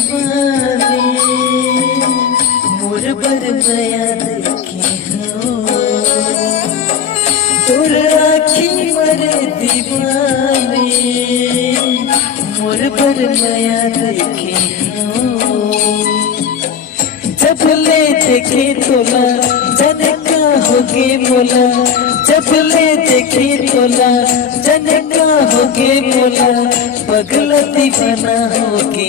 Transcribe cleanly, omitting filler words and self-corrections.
दीवाने मोर पर नया देखे हो तोर आखी मरे दीवाने मोर पर नया देखे हो जब ले देखे तोला जाने का होगे मोला जब ले देखे तोला जाने का होगे मोला पगला दीवाना होगे।